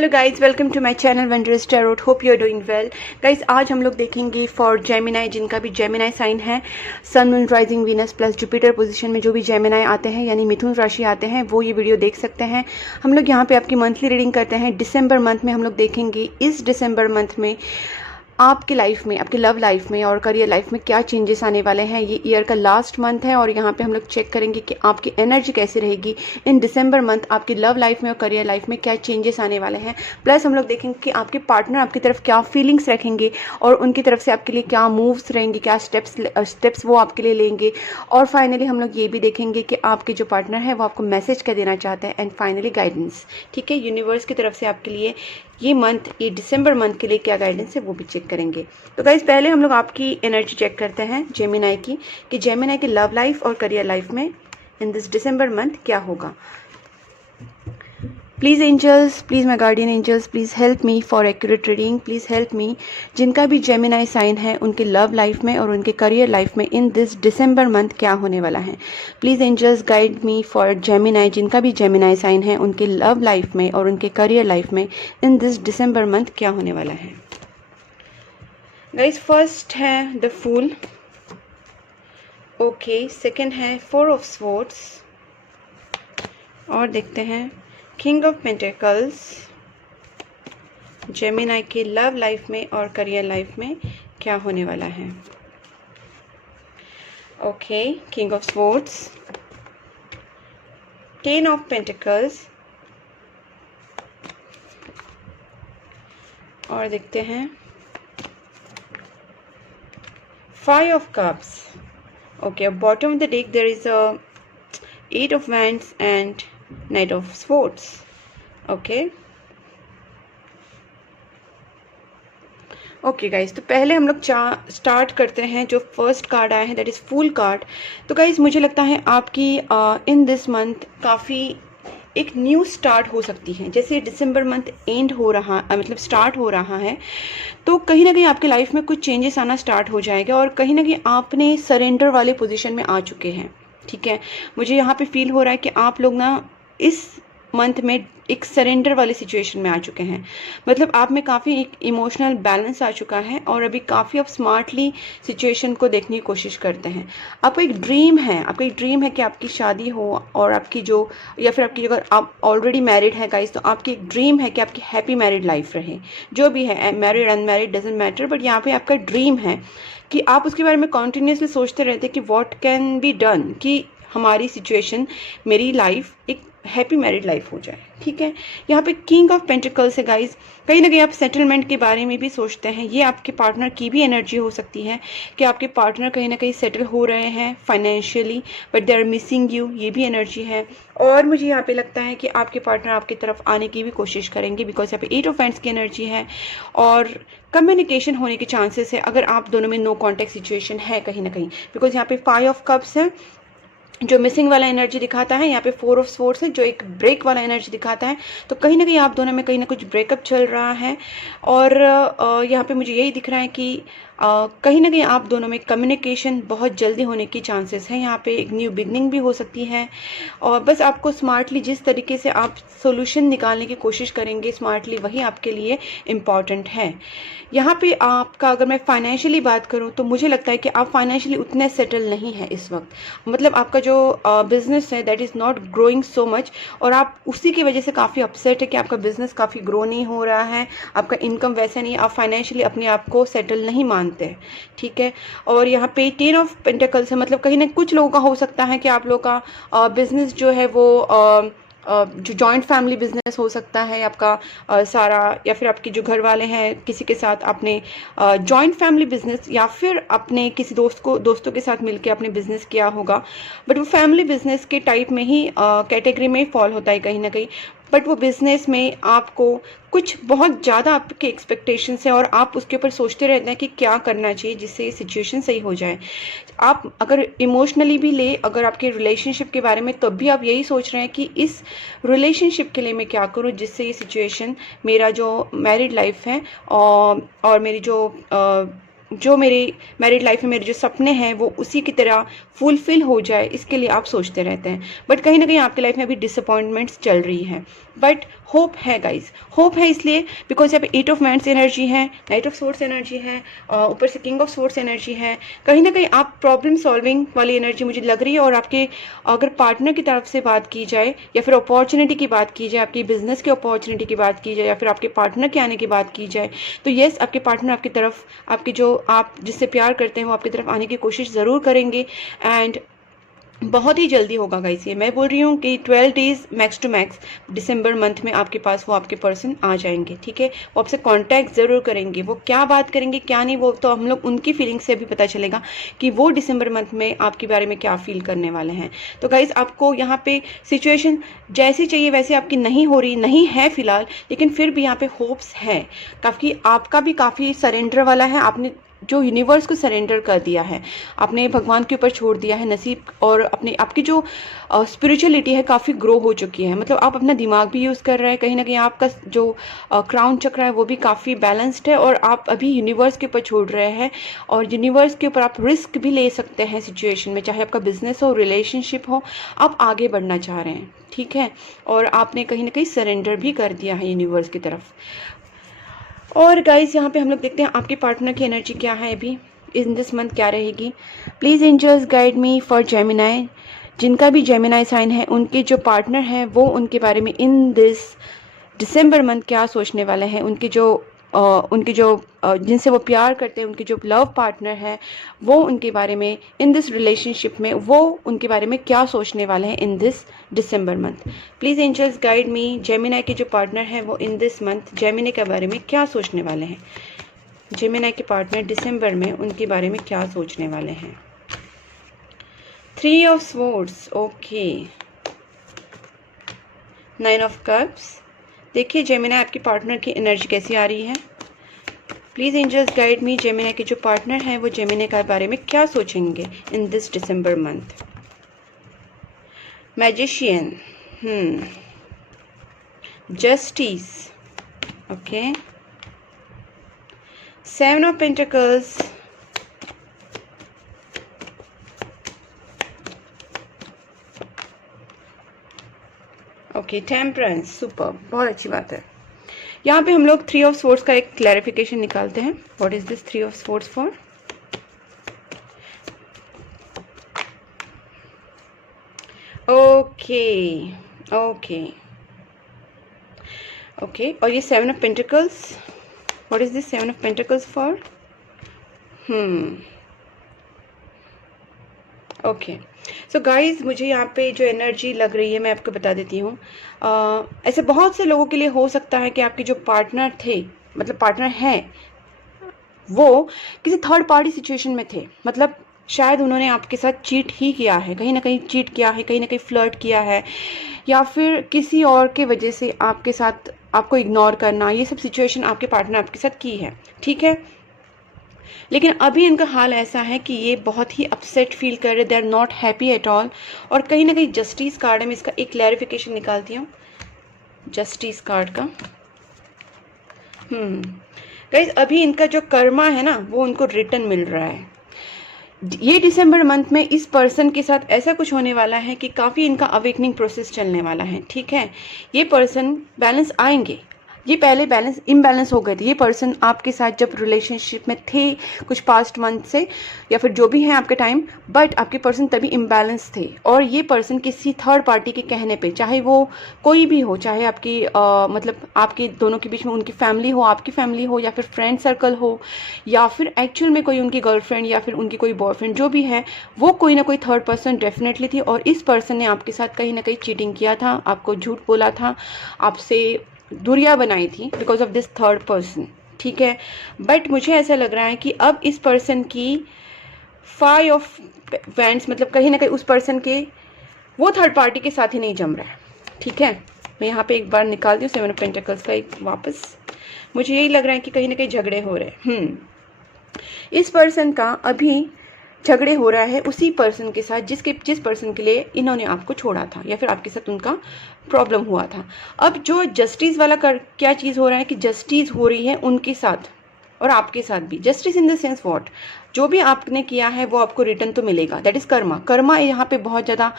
Hello guys, welcome to my channel Wondrous Tarot. Hope you are doing well. Guys आज हम लोग देखेंगे for Gemini, जिनका भी जेमिनाई साइन है, sun moon rising Venus plus Jupiter position में जो भी जेमिनाई आते हैं यानी मिथुन राशि आते हैं वो ये वीडियो देख सकते हैं। हम लोग यहाँ पे आपकी मंथली रीडिंग करते हैं। दिसंबर मंथ में हम लोग देखेंगे इस दिसंबर मंथ में आपकी लाइफ में, आपकी लव लाइफ में और करियर लाइफ में क्या चेंजेस आने वाले हैं। ये ईयर का लास्ट मंथ है और यहाँ पे हम लोग चेक करेंगे कि आपकी एनर्जी कैसी रहेगी इन दिसंबर मंथ। आपकी लव लाइफ में और करियर लाइफ में क्या चेंजेस आने वाले हैं। प्लस हम लोग देखेंगे कि आपके पार्टनर आपकी तरफ क्या फीलिंग्स रखेंगे और उनकी तरफ से आपके लिए क्या मूव्स रहेंगे, क्या स्टेप्स वो आपके लिए लेंगे। और फाइनली हम लोग ये भी देखेंगे कि आपके जो पार्टनर है वो आपको मैसेज क्या देना चाहते हैं। एंड फाइनली गाइडेंस, ठीक है, यूनिवर्स की तरफ से आपके लिए ये मंथ, ये दिसंबर मंथ के लिए क्या गाइडेंस है वो भी चेक करेंगे। तो गाइज पहले हम लोग आपकी एनर्जी चेक करते हैं जेमिनाई की, कि जेमिनाई की लव लाइफ और करियर लाइफ में इन दिस दिसंबर मंथ क्या होगा। Please angels, please my guardian angels, please help me for accurate reading. Please help me, जिनका भी जेमिनाई साइन है उनके लव लाइफ में और उनके करियर लाइफ में इन दिस दिसंबर मंथ क्या होने वाला है। Please angels guide me for Gemini, जिनका भी जेमिनाई साइन है उनके लव लाइफ में और उनके करियर लाइफ में इन दिस दिसंबर मंथ क्या होने वाला है। गाइस फर्स्ट है द फूल, ओके। सेकेंड है 4 ऑफ स्वॉर्ड्स और देखते हैं किंग ऑफ पेंटिकल्स। जेमिनाई के लव लाइफ में और करियर लाइफ में क्या होने वाला है। Okay, King of Swords, 10 of Pentacles और देखते हैं 5 of Cups. Okay, bottom of the deck there is a 8 of wands and Knight of Swords. Okay okay guys, तो पहले हम लोग स्टार्ट करते हैं। जो फर्स्ट कार्ड आया है दैट इज़ फूल कार्ड। तो गाइज मुझे लगता है आपकी इन दिस मंथ काफ़ी एक न्यू स्टार्ट हो सकती है। जैसे दिसंबर मंथ एंड हो रहा मतलब स्टार्ट हो रहा है, तो कहीं ना कहीं आपकी लाइफ में कुछ चेंजेस आना स्टार्ट हो जाएगा और कहीं ना कहीं आपने सरेंडर वाले पोजीशन में आ चुके हैं। ठीक है, मुझे यहाँ पे फील हो रहा है कि आप लोग ना इस मंथ में एक सरेंडर वाले सिचुएशन में आ चुके हैं। मतलब आप में काफ़ी एक इमोशनल बैलेंस आ चुका है और अभी काफ़ी आप स्मार्टली सिचुएशन को देखने की कोशिश करते हैं। आपका एक ड्रीम है, आपका एक ड्रीम है कि आपकी शादी हो और आपकी जो, या फिर आपकी, अगर आप ऑलरेडी मैरिड है गाइस, तो आपकी एक ड्रीम है कि आपकी हैप्पी मैरिड लाइफ रहे। जो भी है, married unmarried doesn't matter, but यहाँ पे आपका ड्रीम है कि आप उसके बारे में कॉन्टिन्यूसली सोचते रहते कि व्हाट कैन बी डन, कि हमारी सिचुएशन, मेरी लाइफ एक हैप्पी मैरिड लाइफ हो जाए। ठीक है, यहाँ पे किंग ऑफ पेंटिकल्स है गाइज। कहीं ना कहीं आप सेटलमेंट के बारे में भी सोचते हैं। ये आपके पार्टनर की भी एनर्जी हो सकती है कि आपके पार्टनर कहीं ना कहीं सेटल हो रहे हैं financially, but they are missing you, ये भी एनर्जी है। और मुझे यहाँ पे लगता है कि आपके पार्टनर आपकी तरफ आने की भी कोशिश करेंगे, बिकॉज यहाँ पे 8 ऑफ wands की एनर्जी है और कम्युनिकेशन होने के चांसेस है अगर आप दोनों में नो कॉन्टेक्ट सिचुएशन है कहीं ना कहीं। बिकॉज यहाँ पे 5 ऑफ कप्स है जो मिसिंग वाला एनर्जी दिखाता है, यहाँ पे 4 ऑफ स्वॉर्ड्स है जो एक ब्रेक वाला एनर्जी दिखाता है। तो कहीं ना कहीं आप दोनों में कहीं ना कुछ ब्रेकअप चल रहा है और यहाँ पे मुझे यही दिख रहा है कि कहीं ना कहीं आप दोनों में कम्युनिकेशन बहुत जल्दी होने की चांसेस हैं। यहाँ पे एक न्यू बिगनिंग भी हो सकती है और बस आपको स्मार्टली जिस तरीके से आप सोल्यूशन निकालने की कोशिश करेंगे स्मार्टली, वही आपके लिए इम्पॉर्टेंट है। यहाँ पे आपका, अगर मैं फाइनेंशियली बात करूँ तो मुझे लगता है कि आप फाइनेंशियली उतने सेटल नहीं है इस वक्त। मतलब आपका जो बिजनेस है that is not growing so much और आप उसी की वजह से काफ़ी अपसेट है कि आपका बिजनेस काफ़ी ग्रो नहीं हो रहा है, आपका इनकम वैसा नहीं, आप फाइनेंशियली अपने आप को सेटल नहीं मानते हैं। ठीक है, और यहाँ पे 10 ऑफ पेंटिकल्स है। मतलब कहीं ना कुछ लोगों का हो सकता है कि आप लोगों का बिजनेस जो है वो जो जॉइंट फैमिली बिजनेस हो सकता है आपका सारा, या फिर आपके जो घर वाले हैं किसी के साथ आपने जॉइंट फैमिली बिजनेस, या फिर अपने किसी दोस्तों के साथ मिलकर आपने बिजनेस किया होगा, बट वो फैमिली बिजनेस के टाइप में ही कैटेगरी में ही फॉल होता है कहीं ना कहीं। बट वो बिज़नेस में आपको कुछ बहुत ज़्यादा आपके एक्सपेक्टेशंस हैं और आप उसके ऊपर सोचते रहते हैं कि क्या करना चाहिए जिससे ये सिचुएशन सही हो जाए। आप अगर इमोशनली भी ले, अगर आपके रिलेशनशिप के बारे में, तब भी आप यही सोच रहे हैं कि इस रिलेशनशिप के लिए मैं क्या करूं जिससे ये सिचुएशन, मेरा जो मैरिड लाइफ है और मेरी जो जो मेरी मैरिड लाइफ में मेरे जो सपने हैं वो उसी की तरह फुलफिल हो जाए, इसके लिए आप सोचते रहते हैं। बट कहीं ना कहीं आपकी लाइफ में अभी डिसअपॉइंटमेंट्स चल रही हैं, बट होप है गाइज। होप है इसलिए बिकॉज यहाँ पे 8 ऑफ मैंड्स एनर्जी है, नाइट ऑफ सोर्स एनर्जी है, ऊपर से किंग ऑफ सोर्स एनर्जी है। कहीं ना कहीं आप प्रॉब्लम सॉल्विंग वाली एनर्जी मुझे लग रही है। और आपके अगर पार्टनर की तरफ से बात की जाए या फिर अपॉर्चुनिटी की बात की जाए, आपकी बिजनेस की अपॉर्चुनिटी की बात की जाए या फिर आपके पार्टनर के आने की बात की जाए, तो येस आपके पार्टनर आपकी तरफ, आपकी जो आप जिससे प्यार करते हैं वो आपकी तरफ आने की कोशिश ज़रूर करेंगे। एंड बहुत ही जल्दी होगा गाइस। ये मैं बोल रही हूँ कि 12 days max to max December month में आपके पास वो आपके पर्सन आ जाएंगे, ठीक है। वो आपसे कांटेक्ट ज़रूर करेंगे। वो क्या बात करेंगे क्या नहीं, वो तो हम लोग उनकी फीलिंग से भी पता चलेगा कि वो दिसंबर मंथ में आपके बारे में क्या फील करने वाले हैं। तो गाइस आपको यहाँ पे सिचुएशन जैसी चाहिए वैसे आपकी नहीं हो रही, नहीं है फिलहाल, लेकिन फिर भी यहाँ पे होप्स है काफ़ी। आपका भी काफ़ी सरेंडर वाला है। आपने जो यूनिवर्स को सरेंडर कर दिया है, आपने भगवान के ऊपर छोड़ दिया है नसीब, और अपने आपकी जो स्पिरिचुअलिटी है काफ़ी ग्रो हो चुकी है। मतलब आप अपना दिमाग भी यूज़ कर रहे हैं, कहीं ना कहीं आपका जो क्राउन चक्र है वो भी काफ़ी बैलेंस्ड है, और आप अभी यूनिवर्स के ऊपर छोड़ रहे हैं। और यूनिवर्स के ऊपर आप रिस्क भी ले सकते हैं सिचुएशन में, चाहे आपका बिजनेस हो, रिलेशनशिप हो, आप आगे बढ़ना चाह रहे हैं, ठीक है। और आपने कहीं ना कहीं सरेंडर भी कर दिया है यूनिवर्स की तरफ। और गाइस यहाँ पे हम लोग देखते हैं आपके पार्टनर की एनर्जी क्या है अभी इन दिस मंथ, क्या रहेगी। Please angels guide me for Gemini. जिनका भी जेमिनाई साइन है उनके जो पार्टनर हैं वो उनके बारे में इन दिस दिसंबर मंथ क्या सोचने वाले हैं। उनके जो जिनसे वो प्यार करते हैं, उनके जो लव पार्टनर है वो उनके बारे में इन दिस रिलेशनशिप में वो उनके बारे में क्या सोचने वाले हैं in this December month. Please angels guide me, Gemini के जो पार्टनर हैं वो इन दिस मंथ जेमिनी के बारे में क्या सोचने वाले हैं। जेमिनाई के पार्टनर दिसंबर में उनके बारे में क्या सोचने वाले हैं। 3 of swords, okay. 9 of cups. देखिए जेमिनी आपके पार्टनर की एनर्जी कैसी आ रही है। Please angels guide me, Gemini के जो पार्टनर हैं वो जेमिनी के बारे में क्या सोचेंगे इन this December month. Magician, justice, okay. 7 of pentacles, okay. Temperance, super, बहुत अच्छी बात है। यहाँ पे हम लोग 3 ऑफ स्वॉर्ड्स का एक क्लैरिफिकेशन निकालते हैं। What is this 3 of swords for. Okay okay okay. और ये 7 of pentacles, what is this 7 of pentacles for. Okay. So guys मुझे यहाँ पे जो एनर्जी लग रही है मैं आपको बता देती हूँ। ऐसे बहुत से लोगों के लिए हो सकता है कि आपके जो पार्टनर थे, मतलब पार्टनर हैं, वो किसी थर्ड पार्टी सिचुएशन में थे। मतलब शायद उन्होंने आपके साथ चीट ही किया है, कहीं ना कहीं चीट किया है, कहीं ना कहीं फ्लर्ट किया है, या फिर किसी और के वजह से आपके साथ आपको इग्नोर करना, ये सब सिचुएशन आपके पार्टनर आपके साथ की है, ठीक है। लेकिन अभी इनका हाल ऐसा है कि ये बहुत ही अपसेट फील कर रहे, they are not happy at all. और कहीं ना कहीं जस्टिस कार्ड है, मैं इसका एक क्लैरिफिकेशन निकालती हूँ जस्टिस कार्ड का। गाइस अभी इनका जो कर्मा है ना वो उनको रिटर्न मिल रहा है। ये दिसंबर मंथ में इस पर्सन के साथ ऐसा कुछ होने वाला है कि काफ़ी इनका अवेकनिंग प्रोसेस चलने वाला है, ठीक है। ये पर्सन बैलेंस आएंगे, ये पहले बैलेंस इम्बैलेंस हो गए थे। ये पर्सन आपके साथ जब रिलेशनशिप में थे कुछ पास्ट मंथ से या फिर जो भी है आपके टाइम, बट आपके पर्सन तभी इम्बैलेंस थे। और ये पर्सन किसी थर्ड पार्टी के कहने पे, चाहे वो कोई भी हो, चाहे आपकी मतलब आपके दोनों के बीच में उनकी फैमिली हो, आपकी फैमिली हो, या फिर फ्रेंड सर्कल हो, या फिर एक्चुअल में कोई उनकी गर्लफ्रेंड या फिर उनकी कोई बॉयफ्रेंड, जो भी है वो कोई ना कोई थर्ड पर्सन डेफिनेटली थी। और इस पर्सन ने आपके साथ कहीं ना कहीं चीटिंग किया था, आपको झूठ बोला था, आपसे दूरियां बनाई थी because of this third person, ठीक है। बट मुझे ऐसा लग रहा है कि अब इस पर्सन की 5 ऑफ वैंड्स, मतलब कहीं ना कहीं उस पर्सन के वो थर्ड पार्टी के साथ ही नहीं जम रहा है, ठीक है। मैं यहाँ पे एक बार निकालती हूँ 7 ऑफ पेंटिकल्स का एक वापस। मुझे यही लग रहा है कि कहीं ना कहीं झगड़े हो रहे हैं। इस पर्सन का अभी झगड़े हो रहा है उसी पर्सन के साथ जिस पर्सन के लिए इन्होंने आपको छोड़ा था या फिर आपके साथ उनका प्रॉब्लम हुआ था। अब जो जस्टिस वाला क्या चीज़ हो रहा है कि जस्टिस हो रही है उनके साथ, और आपके साथ भी। Justice in the sense what, जो भी आपने किया है वो आपको रिटर्न तो मिलेगा, दैट इज कर्मा। कर्मा यहाँ पे बहुत ज़्यादा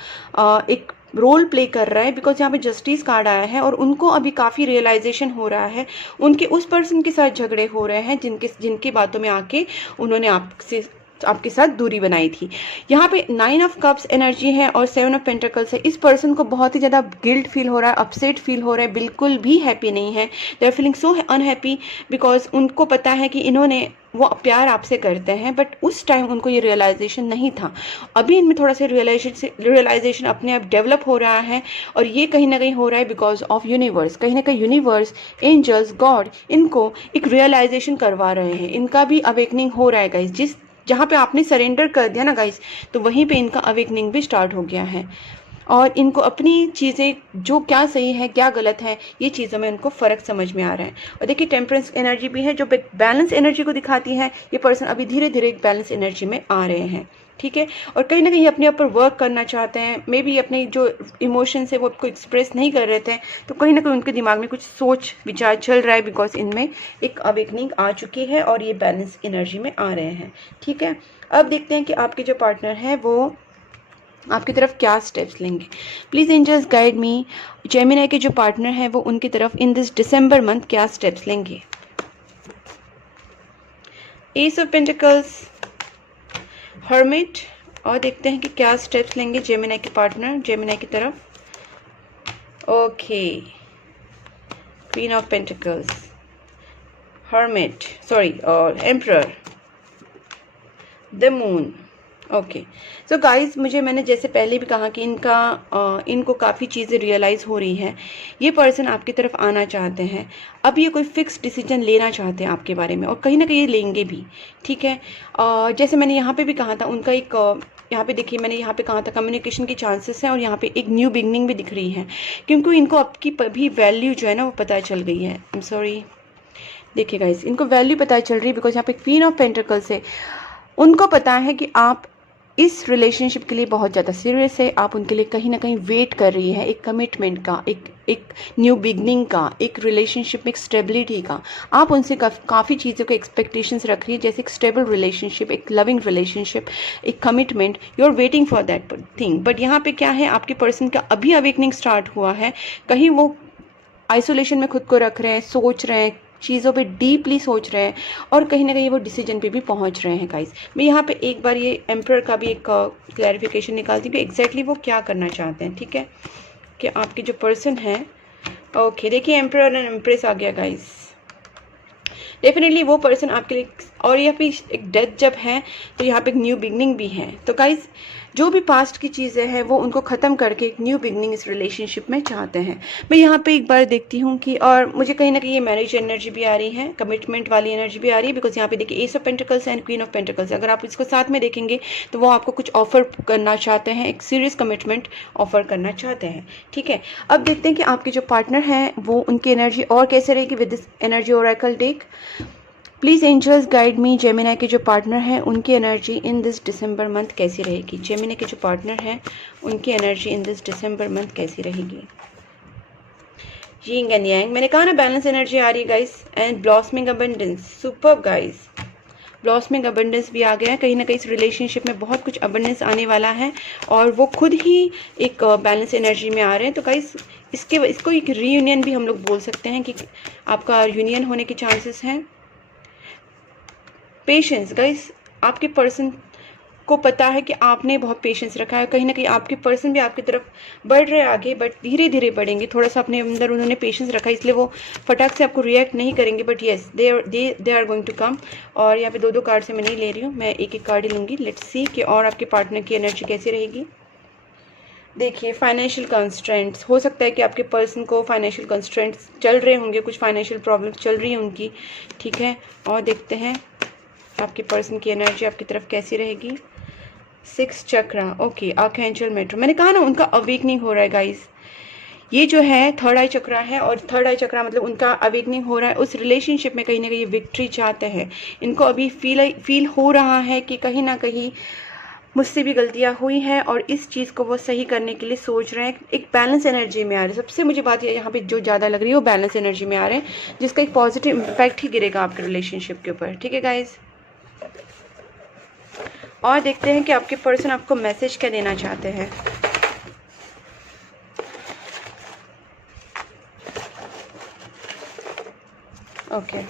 एक रोल प्ले कर रहा है, बिकॉज यहाँ पे जस्टिस कार्ड आया है और उनको अभी काफ़ी रियलाइजेशन हो रहा है। उनके उस पर्सन के साथ झगड़े हो रहे हैं जिनकी बातों में आके उन्होंने आपके साथ दूरी बनाई थी। यहाँ पे 9 ऑफ कप्स एनर्जी है और 7 ऑफ पेंटिकल्स है। इस पर्सन को बहुत ही ज़्यादा गिल्ट फील हो रहा है, अपसेट फील हो रहा है, बिल्कुल भी हैप्पी नहीं है। They are feeling so unhappy because उनको पता है कि इन्होंने वो प्यार आपसे करते हैं, बट उस टाइम उनको ये रियलाइजेशन नहीं था। अभी इनमें थोड़ा सा रियलाइजेशन अपने आप डेवलप हो रहा है और ये कहीं ना कहीं हो रहा है बिकॉज ऑफ यूनिवर्स। कहीं ना कहीं यूनिवर्स, एंजल्स, गॉड इनको एक रियलाइजेशन करवा रहे हैं। इनका भी अवेकनिंग हो रहा है गाइस। जहाँ पे आपने सरेंडर कर दिया ना गाइस, तो वहीं पे इनका अवेकनिंग भी स्टार्ट हो गया है और इनको अपनी चीज़ें जो क्या सही है क्या गलत है ये चीज़ों में इनको फ़र्क समझ में आ रहा है। और देखिए टेम्परेंस एनर्जी भी है जो बैलेंस एनर्जी को दिखाती है। ये पर्सन अभी धीरे धीरे एक बैलेंस एनर्जी में आ रहे हैं, ठीक है। और कहीं ना कहीं अपने ऊपर वर्क करना चाहते हैं। मे बी अपने जो इमोशंस है वो आपको एक्सप्रेस नहीं कर रहे थे, तो कहीं ना कहीं उनके दिमाग में कुछ सोच विचार चल रहा है बिकॉज इनमें एक अवेकनिंग आ चुकी है और ये बैलेंस एनर्जी में आ रहे हैं, ठीक है। अब देखते हैं कि आपके जो पार्टनर है वो आपकी तरफ क्या स्टेप्स लेंगे। Please angels guide me, Gemini के जो पार्टनर हैं वो उनकी तरफ इन दिस दिसंबर मंथ क्या स्टेप्स लेंगे। एस ऑफ पेंटिकल्स, हर्मिट, और देखते हैं कि क्या स्टेप्स लेंगे जेमिनी के पार्टनर जेमिनी की तरफ। Okay, queen of pentacles, hermit, sorry, और emperor, the moon. Okay so guys, मैंने जैसे पहले भी कहा कि इनको काफ़ी चीज़ें रियलाइज़ हो रही हैं। ये पर्सन आपकी तरफ आना चाहते हैं। अब ये कोई फिक्स डिसीजन लेना चाहते हैं आपके बारे में और कहीं ना कहीं ये लेंगे भी, ठीक है। जैसे मैंने यहाँ पे भी कहा था उनका एक यहाँ पे देखिए मैंने यहाँ पे कहा था कम्युनिकेशन की चांसेस हैं और यहाँ पे एक न्यू बिगनिंग भी दिख रही है क्योंकि इनको आपकी भी वैल्यू जो है ना वो पता चल गई है। आई एम सॉरी, देखिए गाइज, इनको वैल्यू पता चल रही है बिकॉज यहाँ पे क्वीन ऑफ पेंटिकल्स है। उनको पता है कि आप इस रिलेशनशिप के लिए बहुत ज़्यादा सीरियस है। आप उनके लिए कहीं ना कहीं वेट कर रही है, एक कमिटमेंट का, एक न्यू बिगनिंग का, एक रिलेशनशिप में एक स्टेबिलिटी का। आप उनसे काफ़ी चीज़ों के एक्सपेक्टेशंस रख रही है, जैसे एक स्टेबल रिलेशनशिप, एक लविंग रिलेशनशिप, एक commitment. You are waiting for that thing. But यहाँ पे क्या है, आपके पर्सन का अभी अवेकनिंग स्टार्ट हुआ है। कहीं वो आइसोलेशन में खुद को रख रहे हैं, सोच रहे हैं, चीज़ों पे डीपली सोच रहे हैं और कहीं ना कहीं वो डिसीजन पे भी पहुंच रहे हैं गाइस। मैं यहाँ पे एक बार ये एम्परर का भी एक क्लैरिफिकेशन निकालती हूँ कि एग्जैक्टली वो क्या करना चाहते हैं, ठीक है। कि आपके जो पर्सन है, ओके देखिए एम्परर एंड एम्प्रेस आ गया गाइस। डेफिनेटली वो पर्सन आपके लिए, और यहाँ पे एक डेथ जब है तो यहाँ पे एक न्यू बिगनिंग भी है। तो गाइस जो भी पास्ट की चीज़ें हैं वो उनको ख़त्म करके एक न्यू बिगनिंग इस रिलेशनशिप में चाहते हैं। मैं यहाँ पे एक बार देखती हूँ कि, और मुझे कहीं ना कहीं ये मैरिज एनर्जी भी आ रही है, कमिटमेंट वाली एनर्जी भी आ रही है बिकॉज यहाँ पे देखिए S of pentacles and queen of pentacles. अगर आप इसको साथ में देखेंगे तो वो आपको कुछ ऑफर करना चाहते हैं, एक सीरियस कमिटमेंट ऑफर करना चाहते हैं, ठीक है। अब देखते हैं कि आपके जो पार्टनर हैं वो उनकी एनर्जी और कैसे रहेगी with this energy oracle deck. Please angels guide me, Gemini के जो पार्टनर हैं उनकी energy in this December month कैसी रहेगी। जेमिनी के जो पार्टनर हैं उनकी energy in this December month कैसी रहेगी। यिंग एंड यांग, मैंने कहा ना बैलेंस एनर्जी आ रही है guys. And blossoming abundance, superb guys, blossoming abundance भी आ गया है। कहीं ना कहीं इस रिलेशनशिप में बहुत कुछ अबंडेंस आने वाला है और वो खुद ही एक बैलेंस एनर्जी में आ रहे हैं। तो गाइस इसको एक रीयूनियन भी हम लोग बोल सकते हैं कि आपका यूनियन होने के चांसेस हैं। पेशेंस गाइस, आपके पर्सन को पता है कि आपने बहुत पेशेंस रखा है। कहीं ना कहीं आपके पर्सन भी आपकी तरफ बढ़ रहे हैं आगे, बट धीरे धीरे बढ़ेंगे। थोड़ा सा अपने अंदर उन्होंने पेशेंस रखा है, इसलिए वो फटाक से आपको रिएक्ट नहीं करेंगे, but yes they are going to come. और यहाँ पे दो कार्ड से मैं नहीं ले रही हूँ, मैं एक कार्ड ही लूँगी। लेट्स सी कि और आपके पार्टनर की एनर्जी कैसी रहेगी। देखिए फाइनेंशियल कंस्ट्रेंट्स, हो सकता है कि आपके पर्सन को फाइनेंशियल कंस्ट्रेंट्स चल रहे होंगे, कुछ फाइनेंशियल प्रॉब्लम्स चल रही हैं उनकी, ठीक है। और देखते हैं आपके पर्सन की एनर्जी आपकी तरफ कैसी रहेगी। 6 चक्रा, ओके, आर्कएंजल मेट्रो, मैंने कहा ना उनका अवेकनिंग हो रहा है गाइस। ये जो है थर्ड आई चक्रा है और थर्ड आई चक्रा मतलब उनका अवेकनिंग हो रहा है। उस रिलेशनशिप में कहीं ना कहीं विक्ट्री चाहते हैं। इनको अभी फील हो रहा है कि कहीं ना कहीं मुझसे भी गलतियाँ हुई हैं और इस चीज़ को वो सही करने के लिए सोच रहे हैं। एक बैलेंस एनर्जी में आ रहे हैं। सबसे मुझे बात ये यहाँ पे जो ज़्यादा लग रही है वो बैलेंस एनर्जी में आ रहे हैं, जिसका एक पॉजिटिव इम्पैक्ट ही गिरेगा आपके रिलेशनशिप के ऊपर। ठीक है गाइज, और देखते हैं कि आपके पर्सन आपको मैसेज क्या देना चाहते हैं। ओके,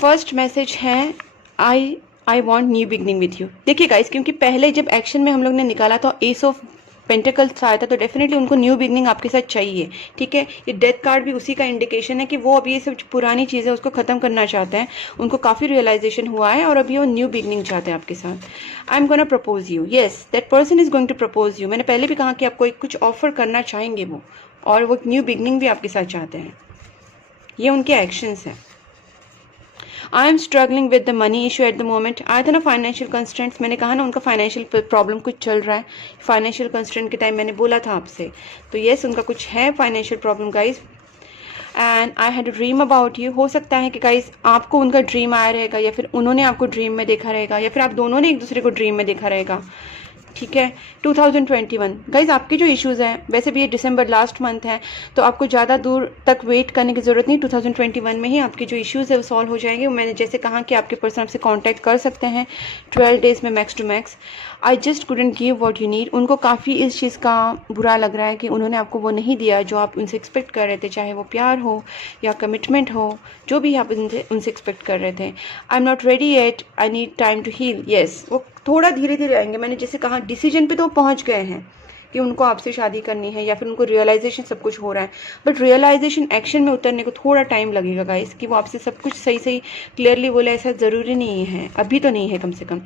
फर्स्ट मैसेज है I want new beginning with you. देखिए गाइस, क्योंकि पहले जब एक्शन में हम लोग ने निकाला था एस ऑफ पेंटिकल्स आया था, तो डेफिनेटली उनको न्यू बिगनिंग आपके साथ चाहिए। ठीक है, ये डेथ कार्ड भी उसी का इंडिकेशन है कि वो अभी ये सब पुरानी चीज़ें उसको ख़त्म करना चाहते हैं। उनको काफ़ी रियलाइजेशन हुआ है और अभी वो न्यू बिगनिंग चाहते हैं आपके साथ। I am gonna propose you, yes that person is going to propose you. मैंने पहले भी कहा कि आपको एक कुछ ऑफर करना चाहेंगे वो, और वो न्यू बिगनिंग भी आपके साथ चाहते हैं। ये उनके एक्शंस हैं। I am struggling with the money issue at the moment. आया था ना फाइनेंशियल कंस्ट्रेंट्स, मैंने कहा ना उनका फाइनेंशियल प्रॉब्लम कुछ चल रहा है। फाइनेंशियल कंस्ट्रेंट के टाइम मैंने बोला था आपसे, तो येस उनका कुछ है financial problem guys. And I had dream about you. हो सकता है कि गाइज आपको उनका ड्रीम आया रहेगा, या फिर उन्होंने आपको ड्रीम में देखा रहेगा, या फिर आप दोनों ने एक दूसरे को ड्रीम में देखा रहेगा। ठीक है, 2021 गाइज आपके जो इश्यूज़ हैं, वैसे भी ये दिसंबर लास्ट मंथ है, तो आपको ज़्यादा दूर तक वेट करने की ज़रूरत नहीं। 2021 में ही आपके जो इश्यूज़ है वो सॉल्व हो जाएंगे। मैंने जैसे कहा कि आपके पर्सन आपसे कांटेक्ट कर सकते हैं 12 डेज़ में max to max. I just couldn't give what you need. उनको काफ़ी इस चीज़ का बुरा लग रहा है कि उन्होंने आपको वो नहीं दिया जो आप उनसे एक्सपेक्ट कर रहे थे, चाहे वो प्यार हो या कमिटमेंट हो, जो भी आप उनसे एक्सपेक्ट कर रहे थे। I am not ready yet, I need time to heal. Yes, वो थोड़ा धीरे धीरे आएंगे। मैंने जैसे कहा डिसीजन पे तो पहुंच गए हैं कि उनको आपसे शादी करनी है, या फिर उनको रियलाइजेशन सब कुछ हो रहा है, बट रियलाइजेशन एक्शन में उतरने को थोड़ा टाइम लगेगा गाइस। कि वो आपसे सब कुछ सही सही क्लियरली बोले, ऐसा ज़रूरी नहीं है, अभी तो नहीं है कम से कम।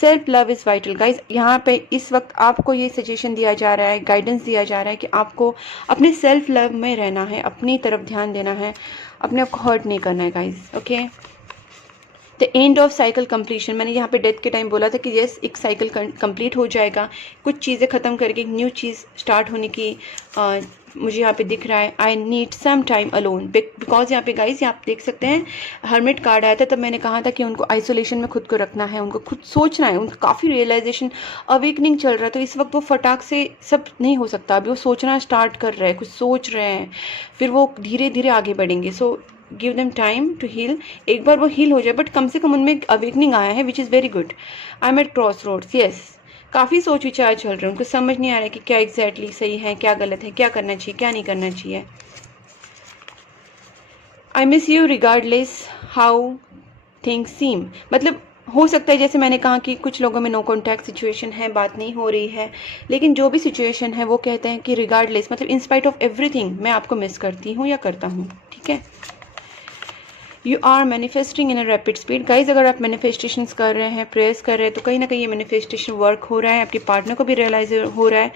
Self love is vital guys. यहाँ पे इस वक्त आपको ये सजेशन दिया जा रहा है, गाइडेंस दिया जा रहा है कि आपको अपने सेल्फ लव में रहना है, अपनी तरफ ध्यान देना है, अपने आप को हर्ट नहीं करना है guys. Okay, the end of cycle completion. मैंने यहाँ पे डेथ के टाइम बोला था कि यस एक साइकिल कंप्लीट हो जाएगा, कुछ चीज़ें ख़त्म करके एक न्यू चीज़ स्टार्ट होने की मुझे यहाँ पे दिख रहा है। I need some time alone, because यहाँ पे गाइस आप देख सकते हैं हर्मिट कार्ड आया था, तब मैंने कहा था कि उनको आइसोलेशन में खुद को रखना है, उनको खुद सोचना है, उनको काफ़ी रियलाइजेशन अवेकनिंग चल रहा है। तो इस वक्त वो फटाक से सब नहीं हो सकता, अभी वो सोचना स्टार्ट कर रहे हैं, कुछ सोच रहे हैं, फिर वो धीरे धीरे आगे बढ़ेंगे। So give them time to heal. एक बार वो हील हो जाए, बट कम से कम उनमें एक अवेकनिंग आया है, which is very good. I am at crossroads, yes काफ़ी सोच विचार चल रहे हैं, उनको समझ नहीं आ रहा है कि क्या एग्जैक्टली सही है, क्या गलत है, क्या करना चाहिए, क्या नहीं करना चाहिए। I miss you regardless how things सीम। मतलब हो सकता है जैसे मैंने कहा कि कुछ लोगों में नो कॉन्टैक्ट सिचुएशन है, बात नहीं हो रही है, लेकिन जो भी सिचुएशन है वो कहते हैं कि रिगार्डलेस मतलब इन स्पाइट ऑफ एवरीथिंग मैं आपको मिस करती हूँ या करता हूँ। ठीक है, you are manifesting in a rapid speed. Guys अगर आप मैनिफेस्टेशन कर रहे हैं, प्रेयर्स कर रहे हैं, तो कहीं ना कहीं ये मैनिफेस्टेशन वर्क हो रहा है, आपके पार्टनर को भी रियलाइज हो रहा है,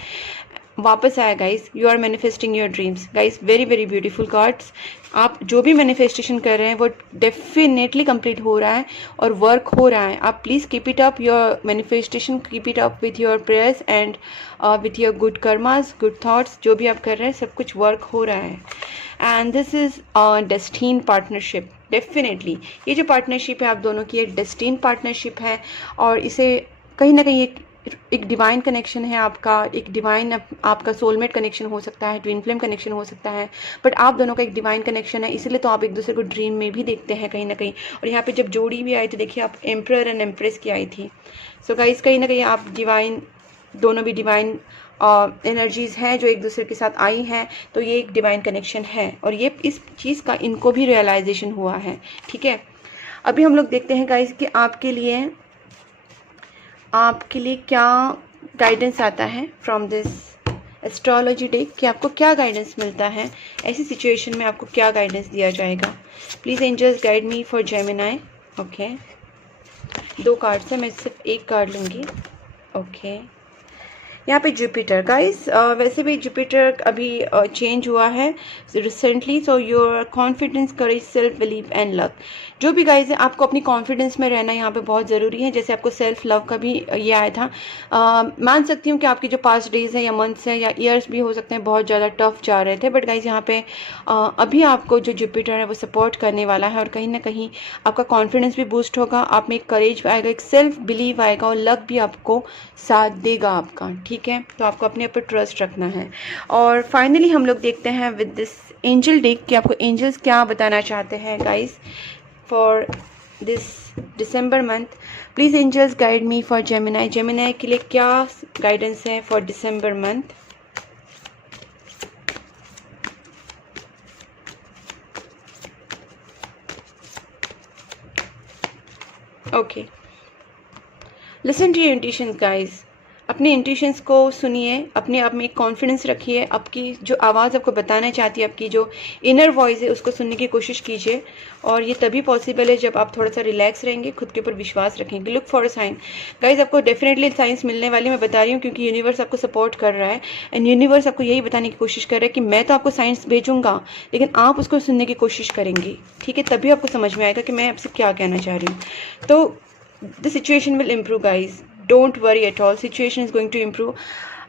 वापस आया guys. You are manifesting your dreams guys, very very beautiful cards. आप जो भी मैनिफेस्टेशन कर रहे हैं वो डेफिनेटली कंप्लीट हो रहा है और वर्क हो रहा है। आप please keep it up your manifestation, keep it up with your prayers and with your good karmas, good thoughts. जो भी आप कर रहे हैं सब कुछ वर्क हो रहा है। And this is destined partnership. Definitely ये जो पार्टनरशिप है आप दोनों की, एक डेस्टीन पार्टनरशिप है, और इसे कहीं ना कहीं एक डिवाइन कनेक्शन है आपका, एक डिवाइन आपका सोलमेट कनेक्शन हो सकता है, ट्विन फ्लेम कनेक्शन हो सकता है, बट आप दोनों का एक डिवाइन कनेक्शन है, इसलिए तो आप एक दूसरे को ड्रीम में भी देखते हैं कहीं ना कहीं। और यहाँ पे जब जोड़ी भी आई थी, देखिए आप एम्परर एंड एम्प्रेस की आई थी। सो गाइस कहीं ना कहीं आप डिवाइन, दोनों भी डिवाइन एनर्जीज़ हैं जो एक दूसरे के साथ आई हैं, तो ये एक डिवाइन कनेक्शन है, और ये इस चीज़ का इनको भी रियलाइजेशन हुआ है। ठीक है, अभी हम लोग देखते हैं गाइस कि आपके लिए क्या गाइडेंस आता है फ्रॉम दिस एस्ट्रोलॉजी डे, कि आपको क्या गाइडेंस मिलता है ऐसी सिचुएशन में, आपको क्या गाइडेंस दिया जाएगा। Please angels guide me for Gemini. Okay, 2 cards है, मैं सिर्फ एक कार्ड लूँगी। ओके, यहाँ पे जुपिटर गाइस, वैसे भी जुपिटर अभी चेंज हुआ है recently, so your confidence, courage, self believe and luck. जो भी गाइस है, आपको अपनी कॉन्फिडेंस में रहना यहाँ पे बहुत ज़रूरी है। जैसे आपको सेल्फ लव का भी ये आया था, मान सकती हूँ कि आपके जो पास्ट डेज है या मंथ्स है या ईयर्स भी हो सकते हैं बहुत ज़्यादा टफ जा रहे थे, बट गाइस यहाँ पे अभी आपको जो जुपिटर है वो सपोर्ट करने वाला है और कहीं ना कहीं आपका कॉन्फिडेंस भी बूस्ट होगा, आप में एक करेज आएगा, एक सेल्फ बिलीव आएगा और लक भी आपको साथ देगा आपका। ठीक है, तो आपको अपने ऊपर ट्रस्ट रखना है। और फाइनली हम लोग देखते हैं विद दिस एंजल डिक कि आपको एंजल्स क्या बताना चाहते हैं guys for this December month. Please angels guide me for Gemini. Gemini के लिए क्या गाइडेंस है for December month? Okay, listen to your intuitions guys. अपने इंट्यूशंस को सुनिए, अपने आप में एक कॉन्फिडेंस रखिए, आपकी जो आवाज़ आपको बताना चाहती है, आपकी जो इनर वॉइस है उसको सुनने की कोशिश कीजिए। और ये तभी पॉसिबल है जब आप थोड़ा सा रिलैक्स रहेंगे, खुद के ऊपर विश्वास रखेंगे। Look for a sign guys, आपको डेफिनेटली साइंस मिलने वाली, मैं बता रही हूँ, क्योंकि यूनिवर्स आपको सपोर्ट कर रहा है एंड यूनिवर्स आपको यही बताने की कोशिश कर रहा है कि मैं तो आपको साइंस भेजूंगा लेकिन आप उसको सुनने की कोशिश करेंगे। ठीक है, तभी आपको समझ में आएगा कि मैं आपसे क्या कहना चाह रही हूँ। तो the situation will improve guys, don't worry at all, situation is going to improve.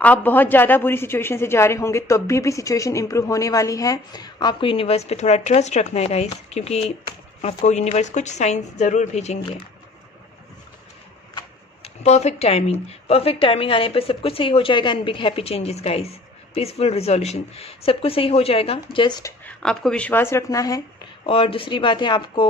आप बहुत ज़्यादा बुरी सिचुएशन से जा रहे होंगे तो भी सिचुएशन इम्प्रूव होने वाली है। आपको यूनिवर्स पे थोड़ा ट्रस्ट रखना है गाइस, क्योंकि आपको यूनिवर्स कुछ साइंस ज़रूर भेजेंगे। परफेक्ट टाइमिंग आने पर सब कुछ सही हो जाएगा and big happy changes guys, peaceful resolution, सब कुछ सही हो जाएगा। जस्ट आपको विश्वास रखना है और दूसरी बात है आपको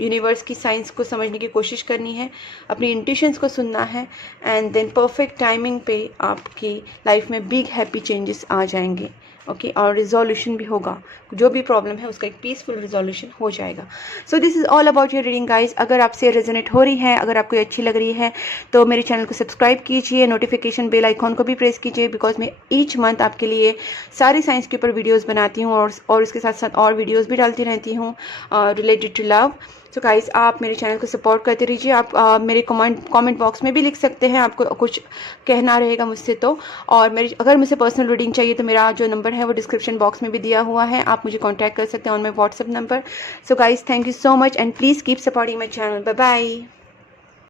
यूनिवर्स की साइंस को समझने की कोशिश करनी है, अपनी इंट्यूशंस को सुनना है एंड देन परफेक्ट टाइमिंग पे आपकी लाइफ में बिग हैप्पी चेंजेस आ जाएंगे। ओके, और रिजोल्यूशन भी होगा, जो भी प्रॉब्लम है उसका एक पीसफुल रिजोल्यूशन हो जाएगा। So this is all about your reading guys. अगर आपसे रेजोनेट हो रही है, अगर आपको ये अच्छी लग रही है तो मेरे चैनल को सब्सक्राइब कीजिए, नोटिफिकेशन बेल आइकॉन को भी प्रेस कीजिए, बिकॉज मैं ईच मंथ आपके लिए सारी साइंस के ऊपर वीडियोज़ बनाती हूँ और इसके साथ साथ और वीडियोज़ भी डालती रहती हूँ related to love. So guys, आप मेरे चैनल को सपोर्ट करते रहिए। आप मेरे कमेंट बॉक्स में भी लिख सकते हैं, आपको कुछ कहना रहेगा मुझसे तो। और मेरी अगर मुझे पर्सनल रीडिंग चाहिए तो मेरा जो नंबर है वो डिस्क्रिप्शन बॉक्स में भी दिया हुआ है, आप मुझे कॉन्टैक्ट कर सकते हैं on my WhatsApp number. So guys, thank you so much and please keep supporting my channel. Bye bye.